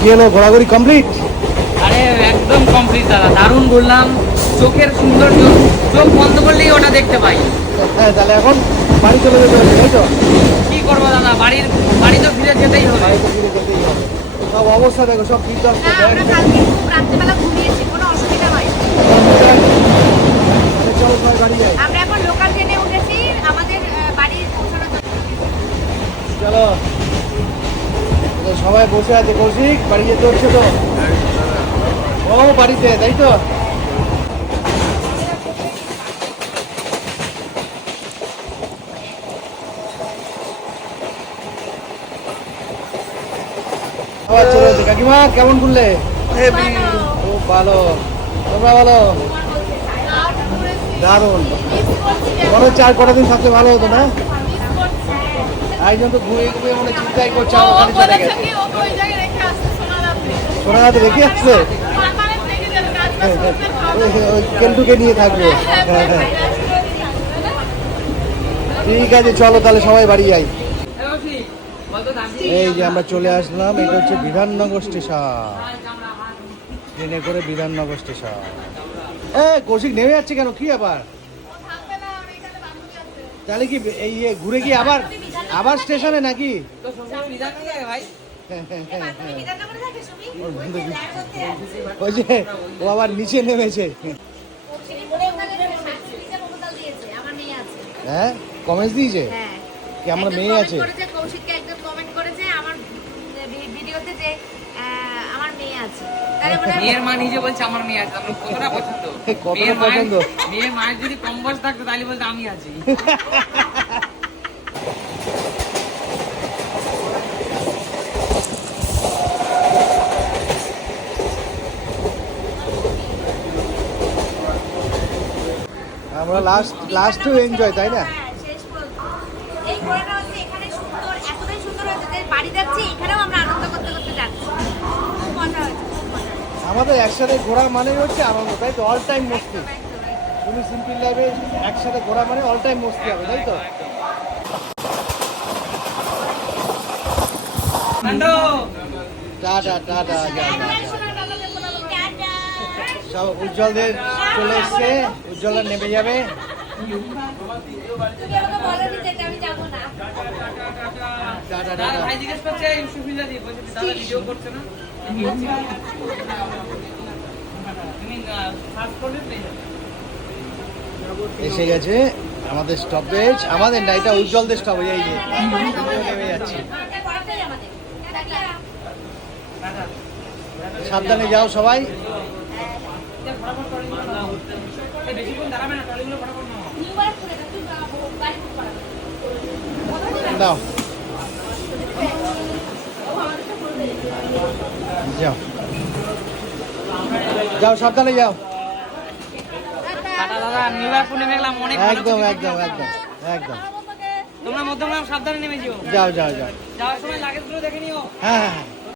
কি হলো ঘোরাঘুরি কমপ্লিট আরে একদম কমপ্লিট দাদা দারুণ ঘুরলাম চোখের সৌন্দর্য চোখ বন্ধ করলেই ওটা দেখতে পাই। হ্যাঁ তাহলে এখন বাড়ি চলে যেতে হবে তাই তো? কি করব দাদা বাড়ির বাড়ি তো ফিরে যেতেই হবে। বাড়িতে ফিরে যেতেই হবে। সব অবস্থা দেখো সব বিধ্বস্ত না আমরা কালকে খুব রাত্রেবেলা ঘুমিয়েছি কোনো অসুবিধা তাহলে চল সবাই বাড়ি যাই। আমরা এখন লোকাল ট্রেনে উঠেছি আমাদের আহ, বাড়ি পৌঁছানোর জন্য চলো। তো সবাই বসে আছে কৌশিক বাড়ি যেতে হচ্ছে তো? ও বাড়িতে তাই তো। কাকিমা কেমন ঘুরলে? ভালো। খুব ভালো। তোমরা ভালো? দারুণ। মনে হচ্ছে আর কটা দিন থাকলে ভালো হতো না? একজন তো ঘুমিয়ে ঘুমিয়ে মনে চিন্তাই করছে আর ওখানে চলে গেছে। সোনাগাতে রেখে আসছে হ্যাঁ, ওই- ওই- ওই কেন্টুকে নিয়ে থাকবে। হ্যাঁ, হ্যাঁ। ঠিক আছে চলো তাহলে সবাই বাড়ি যাই। এই যে আমরা চলে আসলাম এটা হচ্ছে বিধাননগর স্টেশন। ট্রেনে করে বিধাননগর স্টেশন। এ কৌশিক নেমে যাচ্ছে কেন? কি আবার তাহলে কি এই ইয়ে ঘুরে কি আবার আবার স্টেশনে নাকি ওই যে ও আবার নিচে নেমেছে। হ্যাঁ কমেন্টস দিয়েছে হ্যাঁ। কি আমার মেয়ে আছে করেছে, কৌশিককে একজন comment করেছে আমার ভিডিওতে যে আমার মেয়ে আছে তাহলে মেয়ের মা নিজে বলছে আমার মেয়ে আছে কতটা পছন্দ মেয়ের মায়ের- পছন্দ? মেয়ের মায়ের যদি কম বয়স থাকতো তাহলে বলতে আমি আছি আমরা লাস্ট লাস্ট টু এনজয় তাই না হ্যাঁ, শেষ পর্যন্ত। এই ঘোড়াটা হচ্ছে এখানে সুন্দর এতটাই সুন্দর হয়েছে যে বাড়ি যাচ্ছি এখানেও আমরা আনন্দ করতে করতে যাচ্ছি খুব মজা হয়েছে খুব মজা হয়েছে আমাদের একসাথে ঘোরা মানে হচ্ছে আনন্দ তাই তো অল টাইম মস্তি। তুমি সিম্পল লাইফে একসাথে ঘোরা মানে অল টাইম মস্তি হবে তাই তো টাটা টাটা যা যা, যা। টাটা। সব উজ্জ্বলদের চলে এসছে উজ্জ্বলরা নেমে যাবে। এসে গেছে আমাদের স্টপেজ আমাদের না এটা উজ্জ্বলদের স্টপেজ এই যে। নেমে যাচ্ছি সাবধানে যাও সবাই ফটাফট ট্রলিগুলো নাও এই বেশিক্ষণ দাঁড়াবে না ট্রলিগুলো ফটাফট নাও নিউ বাড়ি করে দাও, যাও। যাও সাবধানে যাও। একদম একদম একদম একদম। তোমরা মধ্যমগ্রাম সাবধানে নেমে যেও। যাও যাও যাও। যাওয়ার সময় লাগেজগুলো দেখে নিও। হ্যাঁ হ্যাঁ হ্যাঁ।